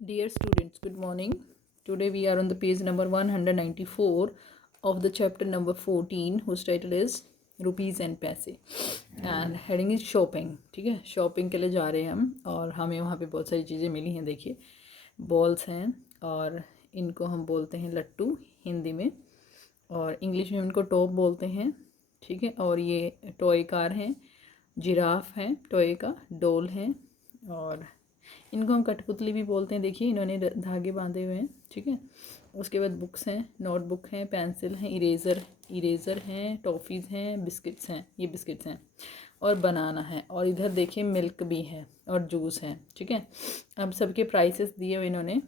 Dear students, good morning. Today we are on the page number 194 of the chapter number 14, whose title is rupees and पैसे and heading is shopping. ठीक है, shopping के लिए जा रहे हैं हम और हमें वहाँ पे बहुत सारी चीज़ें मिली हैं. देखिए, बॉल्स हैं और इनको हम बोलते हैं लट्टू हिंदी में, और इंग्लिश में इनको टॉप बोलते हैं. ठीक है, और ये टॉय कार हैं, जिराफ हैं, टॉय का डोल हैं, और इनको हम कठपुतली भी बोलते हैं. देखिए, इन्होंने धागे बांधे हुए हैं. ठीक है, उसके बाद बुक्स हैं, नोटबुक हैं, पेंसिल हैं, इरेज़र हैं, टॉफ़ीज़ हैं, बिस्किट्स हैं, ये बिस्किट्स हैं, और बनाना है, और इधर देखिए मिल्क भी है और जूस है. ठीक है, अब सबके प्राइसेस दिए हुए इन्होंने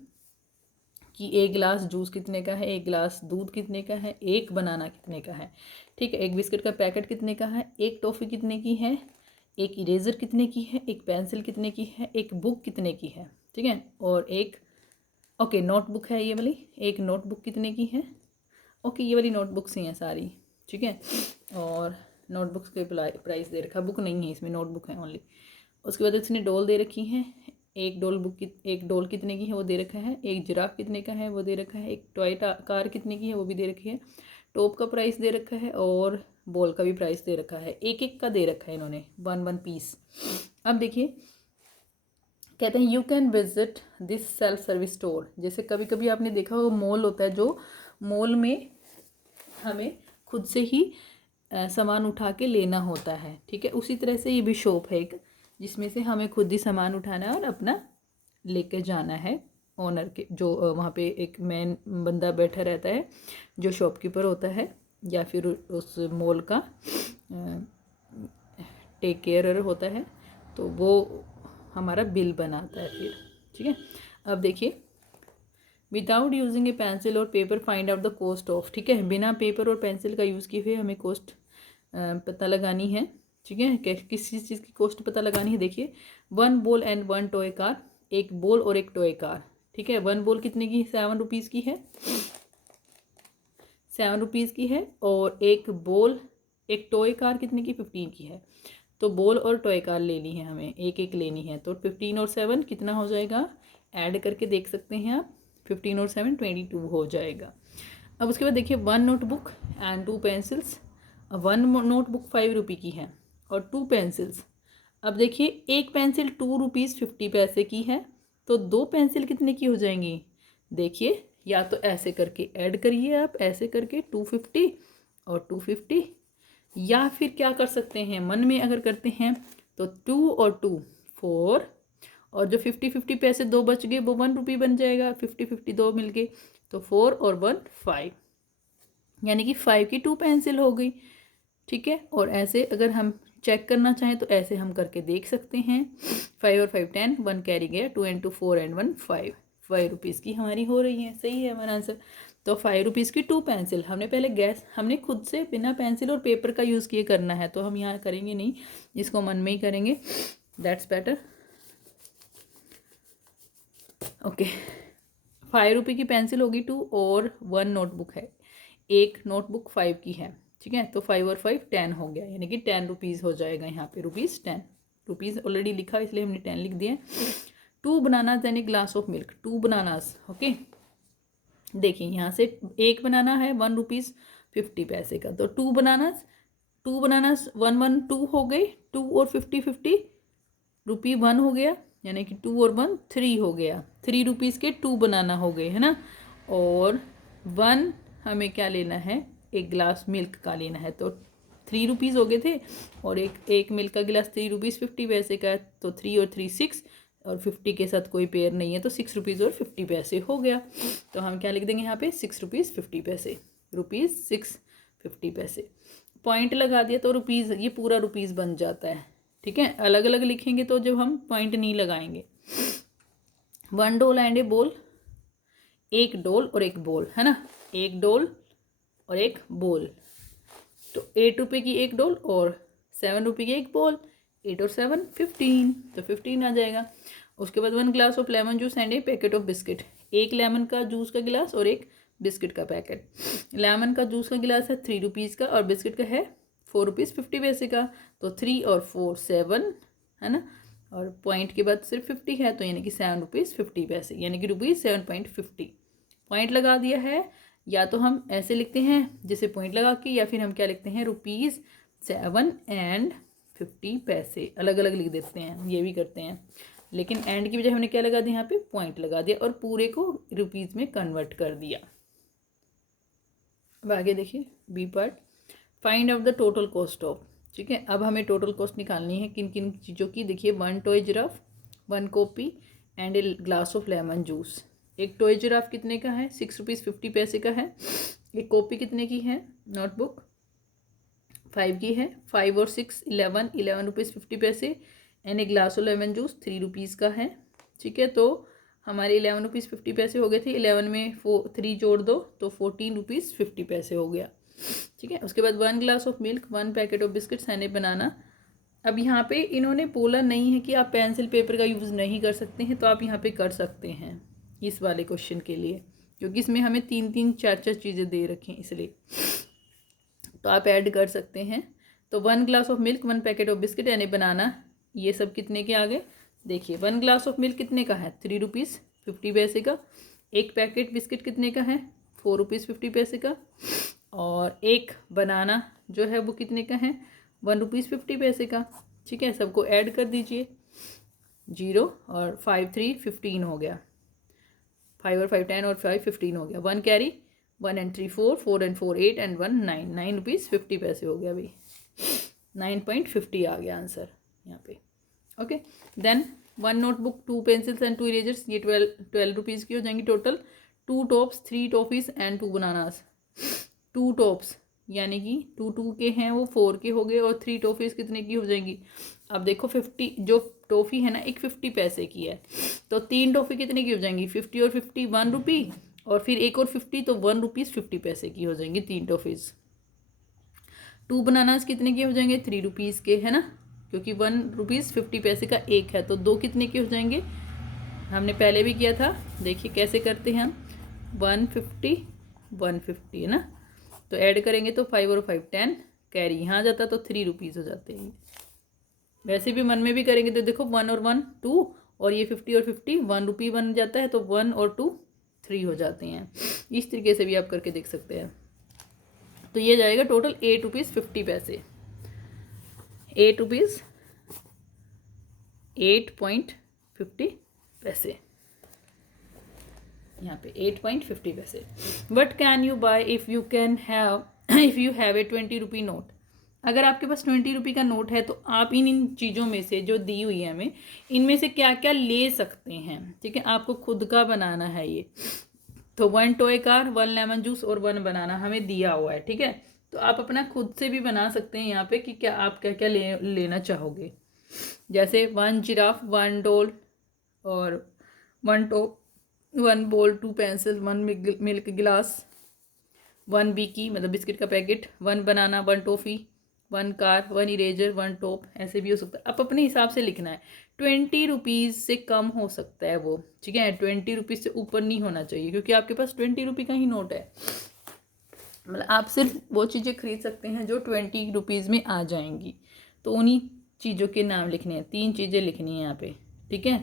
कि एक गिलास जूस कितने का है, एक गिलास दूध कितने का है, एक बनाना कितने का है. ठीक है, एक बिस्किट का पैकेट कितने का है, एक टॉफ़ी कितने की है, एक इरेज़र कितने की है, एक पेंसिल कितने की है, एक बुक कितने की है. ठीक है, और एक नोटबुक है ये वाली, एक नोटबुक कितने की है. ये वाली नोटबुक्स ही हैं सारी. ठीक है, और नोटबुक्स के प्राइस दे रखा, बुक नहीं है इसमें, नोटबुक है ओनली. उसके बाद इसने डॉल दे रखी है, एक डॉल कितने की है वो दे रखा है, एक जिराफ कितने का है वो दे रखा है, एक टॉय कार कितने की है वो भी दे रखी है, टॉप का प्राइस दे रखा है, और बॉल का भी प्राइस दे रखा है. एक एक का दे रखा है इन्होंने, वन पीस. अब देखिए, कहते हैं you can visit this self service store. जैसे कभी कभी आपने देखा होगा मॉल होता है, जो मॉल में हमें खुद से ही सामान उठा के लेना होता है. ठीक है, उसी तरह से ये भी शॉप है एक, जिसमें से हमें खुद ही सामान उठाना है और अपना लेके जाना है. ओनर के जो वहाँ पे एक मेन बंदा बैठा रहता है, जो शॉपकीपर होता है, या फिर उस मॉल का टेक केयरर होता है, तो वो हमारा बिल बनाता है फिर. ठीक है, अब देखिए, विदाउट यूजिंग ए पेंसिल और paper find out the cost of. ठीक है, बिना पेपर और पेंसिल का यूज़ किए हुए हमें कॉस्ट पता लगानी है. ठीक है, किस चीज़ की कॉस्ट पता लगानी है. देखिए, 1 बॉल एंड 1 टॉय कार, एक बॉल और एक टॉय कार. ठीक है, 1 बॉल कितने की, 7 रुपीज़ की है, 7 रुपीज़ की है, और एक टॉय कार कितने की, 15 की है. तो बॉल और टॉय कार लेनी है हमें, एक एक लेनी है. तो 15 और 7 कितना हो जाएगा, ऐड करके देख सकते हैं आप. 15 और 7 22 हो जाएगा. अब उसके बाद देखिए, 1 नोटबुक एंड 2 पेंसिल्स. 1 नोटबुक 5 रुपये की है और 2 पेंसिल्स. अब देखिए, एक पेंसिल 2 रुपीज़ 50 पैसे की है, तो 2 पेंसिल कितने की हो जाएंगी. देखिए, या तो ऐसे करके ऐड करिए आप, ऐसे करके 250 और 250, या फिर क्या कर सकते हैं, मन में अगर करते हैं तो 2 और 2 4, और जो 50 पैसे 2 बच गए वो 1 रुपये बन जाएगा. 50 2 मिल गए, तो 4 और 1 5, यानी कि 5 की 2 पेंसिल हो गई. ठीक है, और ऐसे अगर हम चेक करना चाहें तो ऐसे हम करके देख सकते हैं. 5 और 5 10, 1 कैरी गया, 2 एंड 2 4 एंड 1 5 रुपीज़ की हमारी हो रही है. सही है हमारा आंसर. तो 5 रुपीज़ की 2 पेंसिल. हमने खुद से बिना पेंसिल और पेपर का यूज़ किए करना है, तो हम यहाँ करेंगे नहीं, इसको मन में ही करेंगे. That's better. ओके, 5 रुपये की पेंसिल होगी 2, और 1 नोटबुक है, एक नोटबुक 5 की है. ठीक है, तो 5 और 5 10 हो गया, यानी कि 10 रुपीज़ हो जाएगा यहाँ पे. ₹10, रुपीज़ ऑलरेडी लिखा इसलिए हमने 10 लिख दिया. 2 bananas and a glass of milk. 2 bananas. Okay, देखिए यहाँ से एक बनाना है 1 रुपीज़ 50 पैसे का, तो 2 बनानास 1 1 2 हो गए. 2 और 50 50, रुपी 1 हो गया, यानी कि 2 और 1 3 हो गया. 3 रुपीज़ के 2 बनाना हो गए, है ना. और 1 हमें क्या लेना है, एक गिलास मिल्क का लेना है, तो 3 रुपीज़ हो गए थे, और एक मिल्क का गिलास 3 रुपीज़ 50 पैसे का, तो 3 और 3 6, और 50 के साथ कोई पेयर नहीं है, तो 6 रुपीज़ और 50 पैसे हो गया. तो हम क्या लिख देंगे यहाँ पे, 6 रुपीज़ 50 पैसे. ₹6 50 पैसे. पॉइंट लगा दिया तो रुपीज़, ये पूरा रुपीज़ बन जाता है. ठीक है, अलग अलग लिखेंगे तो जब हम पॉइंट नहीं लगाएंगे. 1 डोल एंड ए बोल, एक डोल और एक बोल, है ना. एक डोल और एक बोल, तो 8 रुपये की एक डोल और 7 रुपये की एक बोल. 8 और 7 15, तो 15 आ जाएगा. उसके बाद 1 glass of lemon juice and A packet of biscuit. एक लेमन का जूस का गिलास और एक बिस्किट का पैकेट. लेमन का जूस का गिलास है 3 रुपीज़ का, और बिस्किट का है 4 रुपीज़ 50 पैसे का. तो 3 और 4 7, है ना. और पॉइंट के बाद सिर्फ 50 है, तो यानी कि 7 रुपीज़ 50 पैसे, यानी कि ₹7.50 पॉइंट लगा दिया है। या तो हम ऐसे लिखते हैं जैसे पॉइंट लगा के, या फिर हम क्या लिखते हैं ₹7.50, अलग अलग लिख देते हैं, ये भी करते हैं। लेकिन एंड की बजाय हमने क्या लगा दिया, यहाँ पे पॉइंट लगा दिया और पूरे को रुपीज़ में कन्वर्ट कर दिया। अब आगे देखिए B part, find out the total cost of. ठीक है, अब हमें टोटल कॉस्ट निकालनी है किन किन चीज़ों की। देखिए 1 toy giraffe, 1 copy and a glass of lemon juice. एक टॉय जिराफ कितने का है, ₹6.50 का है। एक कॉपी कितने की है, नोटबुक 5 की है, 5 और 6 11 rupees 50 and a glass of lemon juice 3 rupees का है। ठीक है, तो हमारे 11 रुपीज़ 50 हो गए थे, 11 में 3 जोड़ दो तो 14 रुपीज़ 50 हो गया। ठीक है, उसके बाद 1 glass of milk, 1 packet of biscuits and a banana. अब यहाँ पे इन्होंने बोला नहीं है कि आप पेंसिल पेपर का यूज़ नहीं कर सकते हैं, तो आप यहाँ पे कर सकते हैं इस वाले क्वेश्चन के लिए, क्योंकि इसमें हमें 3 4 चीज़ें दे रखी हैं, इसलिए तो आप ऐड कर सकते हैं। तो 1 glass of milk, 1 packet of biscuit and a banana, ये सब कितने के आ गए। देखिए 1 ग्लास ऑफ मिल्क कितने का है, ₹3.50 का। एक पैकेट बिस्किट कितने का है, ₹4.50 का। और एक बनाना जो है वो कितने का है, ₹1.50 का। ठीक है, सबको ऐड कर दीजिए, 0 और 5 3 15 हो गया, 5 और 5 10 और 5 15 हो गया। 1 कैरी, 1 and 3 4, 4 and 4 8 एंड 1 9, ₹9.50 हो गया भाई, 9.50 आ गया आंसर यहाँ पे। Okay, then 1 notebook, 2 pencils and 2 erasers, ये 12 रुपीज़ की हो जाएंगी total. 2 tops, 3 toffees and 2 bananas. 2 tops यानी कि 2 के हैं वो 4 के हो गए, और 3 टॉफ़ीज़ कितने की हो जाएंगी। अब देखो 50 जो टॉफ़ी है ना, एक 50 पैसे की है, तो 3 टॉफ़ी कितने की हो जाएंगी, 50 और 50 1 रुपी, और फिर एक और 50 तो ₹1.50 की हो जाएंगी 3 टॉफ़ीज़। 2 बनानास कितने के हो जाएंगे, 3 रुपीज़ के, है ना, क्योंकि ₹1.50 का एक है, तो 2 कितने के हो जाएंगे। हमने पहले भी किया था, देखिए कैसे करते हैं हम, 150 150 है ना, तो ऐड करेंगे तो 5 और 5 10, कैरी यहाँ जाता तो 3 रुपीज़ हो जाते हैं। वैसे भी मन में भी करेंगे तो देखो 1 और 1 2, और ये 50 और 50 1 रुपी बन जाता है, तो 1 और 2 3 हो जाते हैं। इस तरीके से भी आप करके देख सकते हैं। तो ये जाएगा टोटल ₹8.50, ₹8 8.50 यहाँ पे 8.50। What can you buy if you have a 20 rupee note. अगर आपके पास 20 रुपी का नोट है, तो आप इन चीज़ों में से जो दी हुई है हमें, इनमें से क्या क्या ले सकते हैं। ठीक है, आपको खुद का बनाना है ये, तो 1 टॉय कार, 1 लेमन जूस और 1 बनाना हमें दिया हुआ है। ठीक है, तो आप अपना खुद से भी बना सकते हैं यहाँ पे कि क्या आप क्या क्या लेना चाहोगे। जैसे 1 जिराफ, 1 डॉल और 1 टॉप, 1 बॉल, 2 पेंसिल, 1 मिल्क गिलास, 1 बीकी मतलब बिस्किट का पैकेट, 1 बनाना, 1 टॉफ़ी, 1 कार, 1 इरेजर, 1 टॉप, ऐसे भी हो सकता है। आप अपने हिसाब से लिखना है। 20 रुपीज़ से कम हो सकता है वो, ठीक है, 20 रुपीज़ से ऊपर नहीं होना चाहिए, क्योंकि आपके पास 20 रुपये का ही नोट है। मतलब आप सिर्फ वो चीज़ें खरीद सकते हैं जो 20 रुपीज़ में आ जाएंगी। तो उन्हीं चीज़ों के नाम लिखने हैं, 3 चीज़ें लिखनी है यहाँ पे। ठीक है,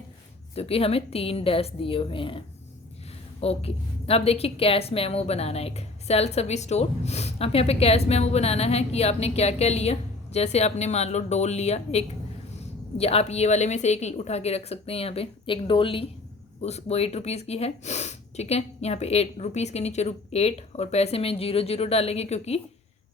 क्योंकि हमें 3 डैश दिए हुए हैं। ओके, अब देखिए कैश मेमो बनाना है, एक सेल्फ सर्विस स्टोर। आप यहाँ पे कैश मेमो बनाना है कि आपने क्या क्या लिया। जैसे आपने मान लो डोल लिया एक, या आप ये वाले में से एक उठा के रख सकते हैं। यहाँ पे एक डोल ली, वो 8 रुपीज़ की है। ठीक है, यहाँ पे 8 रुपीज़ के नीचे 8 और पैसे में 0 डालेंगे, क्योंकि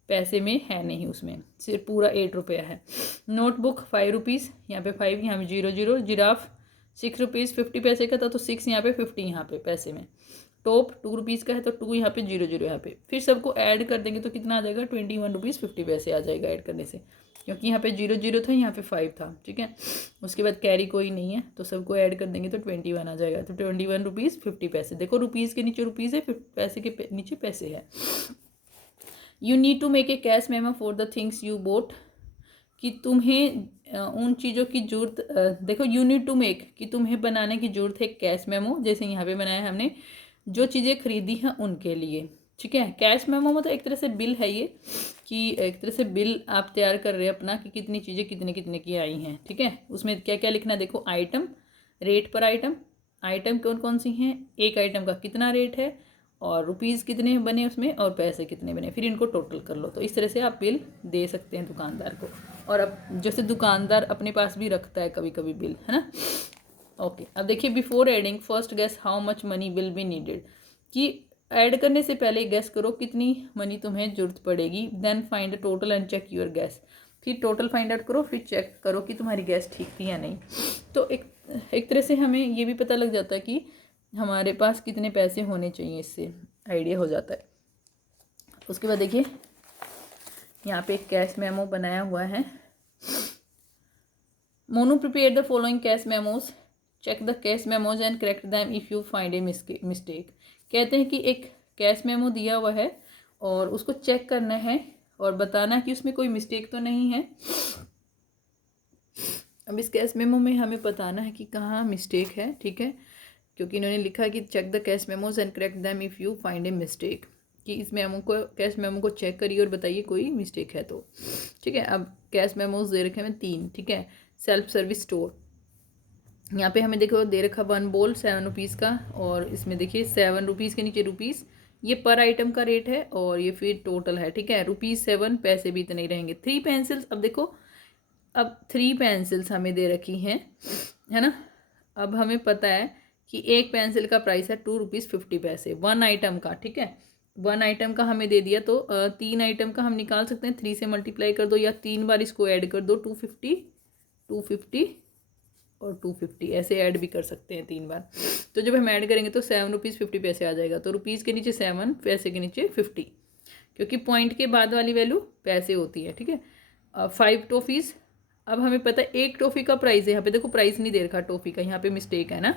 पैसे में है नहीं, उसमें सिर्फ पूरा 8 रुपया है। नोटबुक 5 रुपीज़, यहाँ पे 5, यहाँ पे 0 जिराफ 6 रुपीज़ 50 का था, तो 6 यहाँ पे 50 यहाँ पे पैसे में। टॉप 2 रुपीज़ का है, तो 2 यहाँ पे 0 यहाँ पे। फिर सबको ऐड कर देंगे तो कितना आ जाएगा, 21 रुपीज़ 50 आ जाएगा ऐड करने से, क्योंकि यहाँ पे 0 था, यहाँ पे 5 था। ठीक है, उसके बाद कैरी कोई नहीं है, तो सबको ऐड कर देंगे तो 21 आ जाएगा। तो 21 रुपीज़ 50। देखो रुपीज़ के नीचे रुपीज़ है, पैसे के नीचे पैसे है। You need to make a cash memo for the things you bought, कि तुम्हें उन चीज़ों की जरूरत, देखो यू नीड टू मेक, कि तुम्हें बनाने की ज़रूरत है कैश मेमो। जैसे यहाँ पे बनाया हमने, जो चीज़ें खरीदी हैं उनके लिए। ठीक है। कैश मेमो में तो एक तरह से बिल है ये, कि एक तरह से बिल आप तैयार कर रहे हैं अपना कि कितनी चीज़ें कितने कितने की आई हैं। ठीक है, उसमें क्या क्या लिखना है देखो, आइटम, रेट पर आइटम, आइटम कौन कौन सी हैं, एक आइटम का कितना रेट है, और रुपीज़ कितने बने उसमें, और पैसे कितने बने, फिर इनको टोटल कर लो। तो इस तरह से आप बिल दे सकते हैं दुकानदार को। और अब जैसे दुकानदार अपने पास भी रखता है कभी कभी बिल, है ना। ओके, अब देखिए, before adding first guess how much money will be needed, कि ऐड करने से पहले गेस करो कितनी मनी तुम्हें जरूरत पड़ेगी। Then find total and check your guess, फिर टोटल फाइंड आउट करो, फिर चेक करो कि तुम्हारी गैस ठीक थी या नहीं। तो एक तरह से हमें ये भी पता लग जाता है कि हमारे पास कितने पैसे होने चाहिए, इससे आइडिया हो जाता है। उसके बाद देखिए, यहाँ पे एक कैश मेमो बनाया हुआ है। Monu prepare the following cash memos, check the cash memos and correct them if you find a mistake. कहते हैं कि एक कैश मेमो दिया हुआ है और उसको चेक करना है और बताना कि उसमें कोई मिस्टेक तो नहीं है। अब इस कैश मेमो में हमें बताना है कि कहाँ मिस्टेक है। ठीक है, क्योंकि इन्होंने लिखा कि check the cash memos and correct them if you find a mistake, कि इस मेमो को, कैश मेमो को चेक करिए और बताइए कोई मिस्टेक है तो। ठीक है, अब कैश मेमोज दे रखे हैं 3। ठीक है, सेल्फ सर्विस स्टोर, यहाँ पे हमें देखो दे रखा 1 बोल 7 रुपीज़ का, और इसमें देखिए 7 रुपीज़ के नीचे रुपीज़, ये पर आइटम का रेट है, और ये फिर टोटल है। ठीक है, ₹7, पैसे भी इतने ही रहेंगे। 3 पेंसिल्स, अब देखो, अब 3 पेंसिल्स हमें दे रखी हैं, है ना। अब हमें पता है कि एक पेंसिल का प्राइस है ₹2.50, 1 आइटम का। ठीक है, 1 आइटम का हमें दे दिया, तो 3 आइटम का हम निकाल सकते हैं। 3 से मल्टीप्लाई कर दो, या 3 बार इसको ऐड कर दो, 250 और 250 ऐसे ऐड भी कर सकते हैं 3 बार। तो जब हम ऐड करेंगे तो ₹7.50 आ जाएगा। तो रुपीज़ के नीचे 7, पैसे के नीचे 50, क्योंकि पॉइंट के बाद वाली वैल्यू पैसे होती है। ठीक है, 5 टॉफ़ीज़। अब हमें पता है एक टॉफ़ी का प्राइस है, यहाँ पे देखो प्राइस नहीं दे रखा टॉफ़ी का, यहाँ पे मिस्टेक है ना,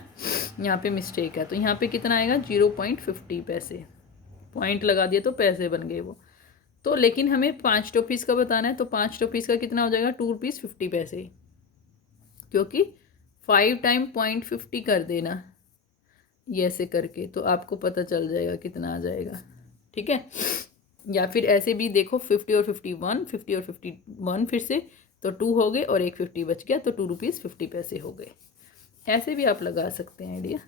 यहाँ पे मिस्टेक है। तो यहाँ पे कितना आएगा, 0.50 पैसे, पॉइंट लगा दिया तो पैसे बन गए वो। तो लेकिन हमें 5 टॉफ़ीज़ का बताना है, तो 5 टॉफ़ीज़ का कितना हो जाएगा, ₹2.50, क्योंकि 5 टाइम 0.50 कर देना ये ऐसे करके, तो आपको पता चल जाएगा कितना आ जाएगा। ठीक है, या फिर ऐसे भी देखो, 50 और 51, 50 और 51 फिर से, तो 2 हो गए और एक 50 बच गया, तो ₹2.50 हो गए। ऐसे भी आप लगा सकते हैं आइडिया।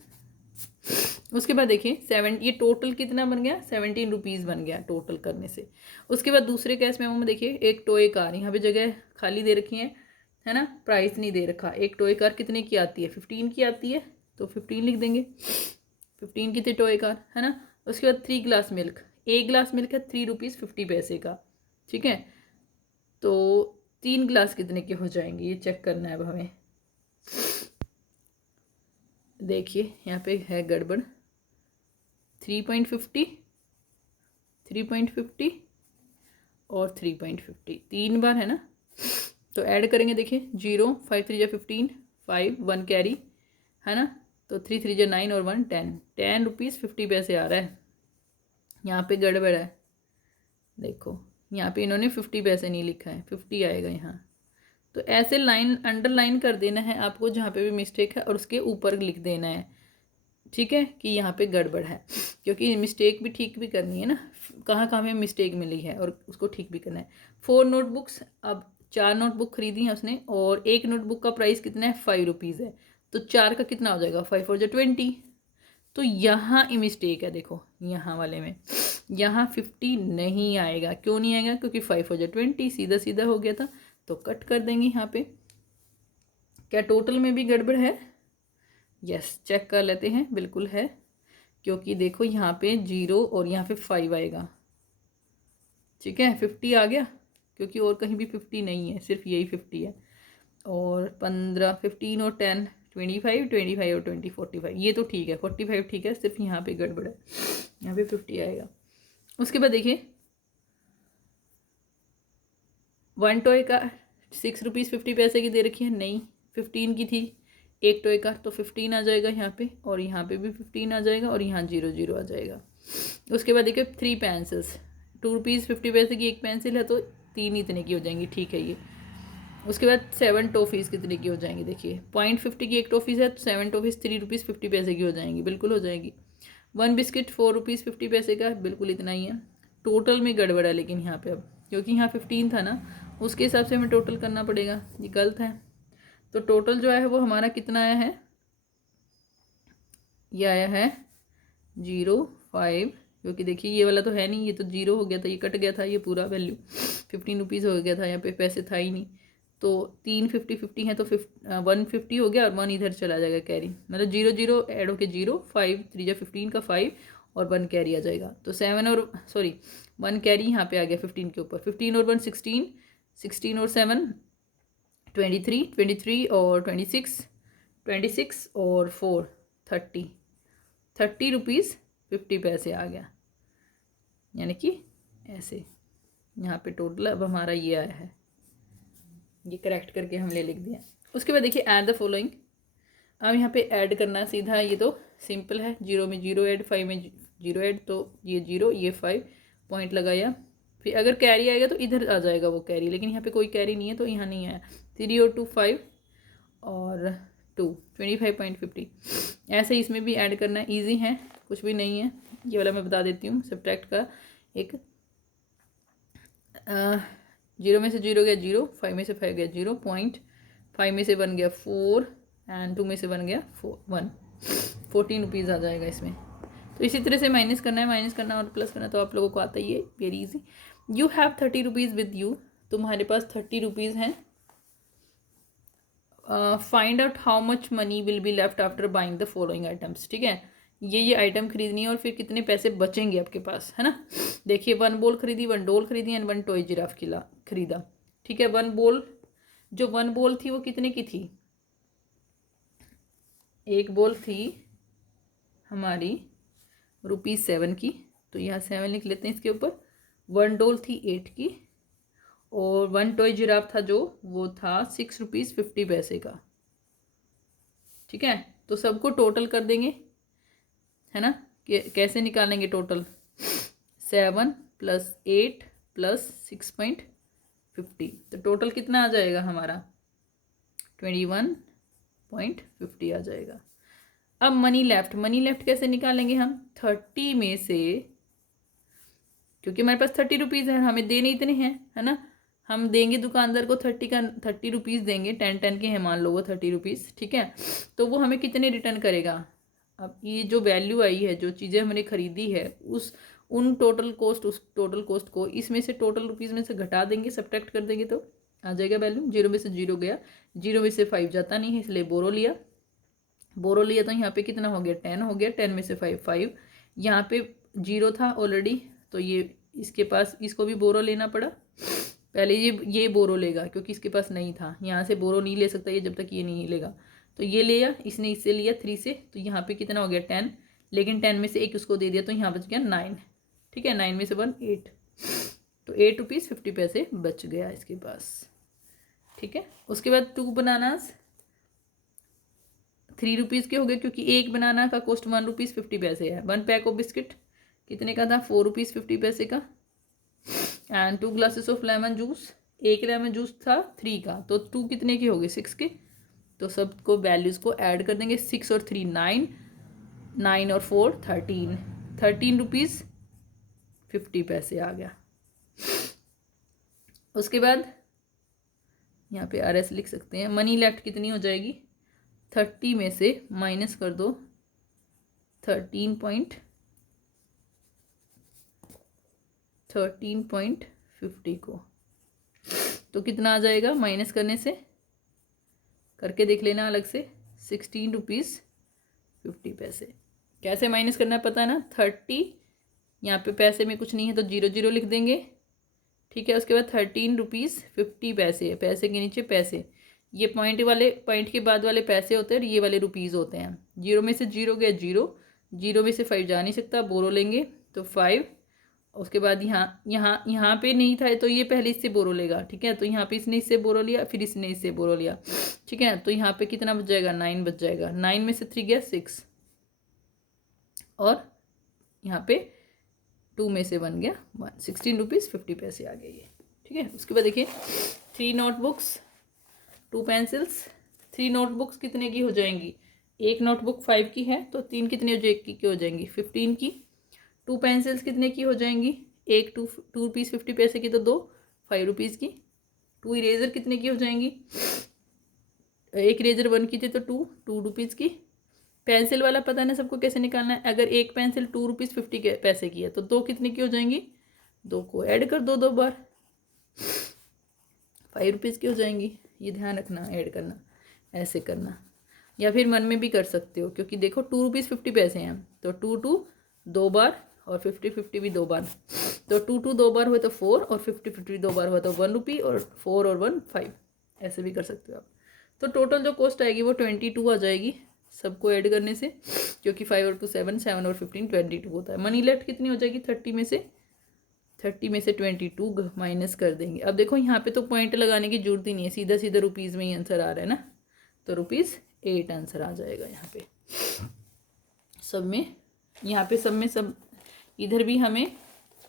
उसके बाद देखिए 7, ये टोटल कितना बन गया, 17 रुपीज़ बन गया टोटल करने से। उसके बाद दूसरे कैश मेमो में देखिए, एक टॉय कार, यहाँ पे जगह खाली दे रखी है ना, प्राइस नहीं दे रखा। एक टॉय कार कितने की आती है, 15 की आती है, तो 15 लिख देंगे, 15 की थी टॉय कार, है ना। उसके बाद 3 ग्लास मिल्क, एक ग्लास मिल्क है ₹3.50 का। ठीक है, तो 3 ग्लास कितने के हो जाएंगे, ये चेक करना है अब हमें। देखिए यहाँ पे है गड़बड़, 3.50, 3.50 और 3.50, 3 बार है ना। तो ऐड करेंगे, देखिए 0, 5 3 जा 15, 5 1 कैरी, है ना। तो 3 3 जा 9 और 1 10, ₹10.50 आ रहा है। यहाँ पे गड़बड़ है, देखो यहाँ पे इन्होंने 50 पैसे नहीं लिखा है, 50 आएगा यहाँ। तो ऐसे लाइन अंडरलाइन कर देना है आपको जहाँ पे भी मिस्टेक है, और उसके ऊपर लिख देना है। ठीक है, कि यहाँ पे गड़बड़ है, क्योंकि मिस्टेक भी ठीक भी करनी है ना, कहाँ कहाँ में मिस्टेक मिली है और उसको ठीक भी करना है। 4 नोटबुक्स, अब 4 नोटबुक खरीदी है उसने, और एक नोटबुक का प्राइस कितना है, ₹5 है, तो 4 का कितना हो जाएगा, 5 4 जा 20। तो यहाँ मिस्टेक है, देखो यहाँ वाले में, यहाँ 50 नहीं आएगा। क्यों नहीं आएगा, क्योंकि 5 4 जा 20 सीधा सीधा हो गया था, तो कट कर देंगे यहाँ पे। क्या टोटल में भी गड़बड़ है, यस, चेक कर लेते हैं, बिल्कुल है, क्योंकि देखो यहाँ पे 0 और यहाँ पे 5 आएगा। ठीक है, 50 आ गया, क्योंकि और कहीं भी 50 नहीं है, सिर्फ यही 50 है। और 15 15 और 10 25 25 और 20 45, ये तो ठीक है, 45 ठीक है, सिर्फ यहाँ पे गड़बड़ है, यहाँ पे 50 आएगा। उसके बाद देखिए 1 टॉय का ₹6.50 की दे रखी है, नहीं 15 की थी एक टॉय का, तो 15 आ जाएगा यहाँ पे, और यहाँ पे भी 15 आ जाएगा, और यहाँ 0 0 आ जाएगा। उसके बाद देखिए 3 पेंसिल्स, ₹2.50 की एक पेंसिल है, तो 3 इतने की हो जाएंगी, ठीक है ये। उसके बाद 7 टॉफ़ीज़ कितने की हो जाएंगी, देखिए 0.50 की एक टॉफ़ीज़ है, तो 7 टॉफ़ीज़ ₹3.50 की हो जाएंगी, बिल्कुल हो जाएगी। 1 बिस्किट 4 रुपीज़ 50 पैसे का, बिल्कुल इतना ही है। टोटल में गड़बड़ है लेकिन यहाँ पे अब, क्योंकि यहाँ 15 था ना, उसके हिसाब से हमें टोटल करना पड़ेगा, ये गलत है। तो टोटल जो है वो हमारा कितना आया है, ये आया है 0.5, क्योंकि देखिए ये वाला तो है नहीं, ये तो 0 हो गया था, ये कट गया था, ये पूरा वैल्यू 15 रुपीज़ हो गया था, यहाँ पे पैसे था ही नहीं। तो 3 50 है तो 150 हो गया, और 1 इधर चला जाएगा कैरी, मतलब 0 0 ऐड होके 0, 5 3 जा 15 का 5 और 1 कैरी आ जाएगा। तो 7 और 1 कैरी यहाँ पे आ गया 15 के ऊपर, 15 और 1 16, 16 और 7 23, 23 और 26, 26 और 4 30 रुपीज़ 50 पैसे आ गया, यानी कि ऐसे यहाँ पे टोटल अब हमारा ये आया है, ये करेक्ट करके हमने लिख दिया। उसके बाद देखिए ऐड द फॉलोइंग, अब यहाँ पे ऐड करना सीधा, ये तो सिंपल है, 0 में 0 ऐड, 5 में 0 ऐड, तो ये 0 ये 5 पॉइंट लगाया। फिर अगर कैरी आएगा तो इधर आ जाएगा वो कैरी, लेकिन यहाँ पे कोई कैरी नहीं है तो यहाँ नहीं आया। 3 और 2 5 और 2 25.50। ऐसे ही इसमें भी ऐड करना है, ईजी है, कुछ भी नहीं है। ये वाला मैं बता देती हूँ, सब्ट्रैक्ट का एक 0 में से 0 गया 0, 5 में से 5 गया 0, 5 में से 1 गया 4 एंड 2 में से 1 गया 1, 14 रुपीज़ आ जाएगा इसमें। तो इसी तरह से माइनस करना है, माइनस करना और प्लस करना तो आप लोगों को आता ही है, very easy. You have 30 rupees with you, तुम्हारे पास 30 रुपीज़ हैं। Find out how much money will be left after buying the following items. ठीक है, ये आइटम खरीदनी है और फिर कितने पैसे बचेंगे आपके पास, है ना। देखिए 1 बॉल खरीदी, 1 डॉल खरीदी एंड 1 टॉय जिराफ खरीदा। ठीक है, 1 बॉल, जो 1 बॉल थी वो कितने की थी, एक बॉल थी हमारी ₹7 की, तो यहाँ 7 लिख लेते हैं इसके ऊपर। 1 डॉल थी 8 की, और 1 टॉय जिराफ था जो, वो था 6 रुपीज़ 50 पैसे का। ठीक है, तो सबको टोटल कर देंगे, है ना। कैसे निकालेंगे टोटल, 7 + 8 + 6.50, तो टोटल कितना आ जाएगा हमारा 21.50 आ जाएगा। अब मनी लेफ्ट कैसे निकालेंगे हम, 30 में से, क्योंकि हमारे पास 30 रुपीज़ है, हमें देने इतने हैं, है ना। हम देंगे दुकानदार को 30 रुपीज़ देंगे, 10 के हैं मान लो वो 30 रुपीज़। ठीक है, तो वो हमें कितने रिटर्न करेगा। अब ये जो वैल्यू आई है, जो चीज़ें हमने खरीदी है, उस टोटल कॉस्ट को इसमें से टोटल रुपीज़ में से घटा देंगे, सब्ट्रैक्ट कर देंगे तो आ जाएगा वैल्यू। 0 में से 0 गया, 0 में से 5 जाता नहीं है, इसलिए बोरो लिया तो यहाँ पे कितना हो गया 10 हो गया, 10 में से 5 यहाँ पे 0 था ऑलरेडी, तो ये इसके पास, इसको भी बोरो लेना पड़ा। पहले ये बोरो लेगा क्योंकि इसके पास नहीं था, यहाँ से बोरो नहीं ले सकता ये जब तक ये नहीं लेगा, तो ये लिया, इसने इससे लिया 3 से, तो यहाँ पे कितना हो गया 10, लेकिन 10 में से 1 उसको दे दिया तो यहाँ बच गया 9। ठीक है, 9 में से 1 8, तो 8 रुपीज़ 50 पैसे बच गया इसके पास। ठीक है, उसके बाद 2 बनानास 3 रुपीज़ के हो गए, क्योंकि एक बनाना का कॉस्ट 1 रुपीज़ 50 पैसे है। 1 पैक ऑफ बिस्किट कितने का था, 4 रुपीज़ 50 पैसे का। And 2 glasses of lemon juice, एक लेमन जूस था 3 का, तो 2 कितने के हो गए 6 के, तो सबको वैल्यूज़ को ऐड कर देंगे। 6 और 3 9, 9 और 4 13, 13 रुपीज़ 50 पैसे आ गया। उसके बाद यहाँ पे RS लिख सकते हैं। मनी लेफ्ट कितनी हो जाएगी, 30 में से माइनस कर दो 13.50 को, तो कितना आ जाएगा, माइनस करने से, करके देख लेना अलग से, 16 रुपीज़ 50 पैसे। कैसे माइनस करना है पता है ना, 30 यहाँ पे पैसे में कुछ नहीं है तो 0 0 लिख देंगे। ठीक है, उसके बाद 13 रुपीज़ 50 पैसे है, पैसे के नीचे पैसे, ये पॉइंट के बाद वाले पैसे होते हैं और ये वाले रुपीज़ होते हैं। 0 में से 0 गया 0, 0 में से 5 जा नहीं सकता, बोरो लेंगे तो 5। उसके बाद यहाँ पे नहीं था तो ये पहले इससे बोरो लेगा। ठीक है, तो यहाँ पे इसने इससे बोरो लिया, फिर इसने इससे बोरो लिया। ठीक है, तो यहाँ पे कितना बच जाएगा, 9 बच जाएगा। 9 में से 3 गया 6, और यहाँ पे 2 में से 1 गया 1, 16 रुपीज़ 50 पैसे आ गए ये। ठीक है, उसके बाद देखिए 3 नोटबुक्स 2 पेंसिल्स। 3 नोटबुक्स कितने की हो जाएंगी, एक नोटबुक 5 की है तो 3 कितने की हो जाएंगी 15 की। 2 पेंसिल्स कितने की हो जाएंगी, एक 2 रुपीज़ 50 पैसे की तो 2 5 रुपीज़ की। 2 इरेज़र कितने की हो जाएंगी, एक इरेज़र 1 की थी तो 2 रुपीज़ की। पेंसिल वाला पता ना सबको कैसे निकालना है, अगर एक पेंसिल 2 रुपीज़ 50 पैसे की है तो 2 कितने की हो जाएंगी, 2 को ऐड कर दो 2 बार, 5 रुपीज़ की हो जाएंगी। ये ध्यान रखना, ऐड करना ऐसे करना, या फिर मन में भी कर सकते हो क्योंकि देखो 2 रुपीज़ 50 पैसे हैं तो 2 2 बार और 50 50 भी 2 बार, तो 2 2 बार हुए तो 4 और 50 50 2 बार हुआ तो 1 रुपी और 4 और 1 5, ऐसे भी कर सकते हो आप। तो टोटल जो कॉस्ट आएगी वो 22 आ जाएगी सबको ऐड करने से, क्योंकि 5 और 2 7, 7 और 15 22 होता है। मनी लेफ्ट कितनी हो जाएगी 30 में से 22 माइनस कर देंगे। अब देखो यहाँ पे तो पॉइंट लगाने की जरूरत ही नहीं है, सीधा सीधा रुपीज़ में ही आंसर आ रहा है ना, तो ₹8 आंसर आ जाएगा यहाँ पे सब में। यहाँ पे सब में सब इधर भी हमें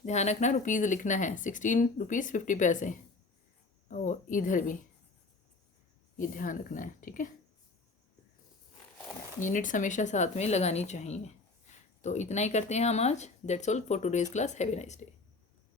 ध्यान रखना रुपीज़ लिखना है, 16 रुपीज़ 50 पैसे, और इधर भी ये ध्यान रखना है, ठीक है। यूनिट्स हमेशा साथ में लगानी चाहिए। तो इतना ही करते हैं हम आज। That's all for today's class. Have a nice day.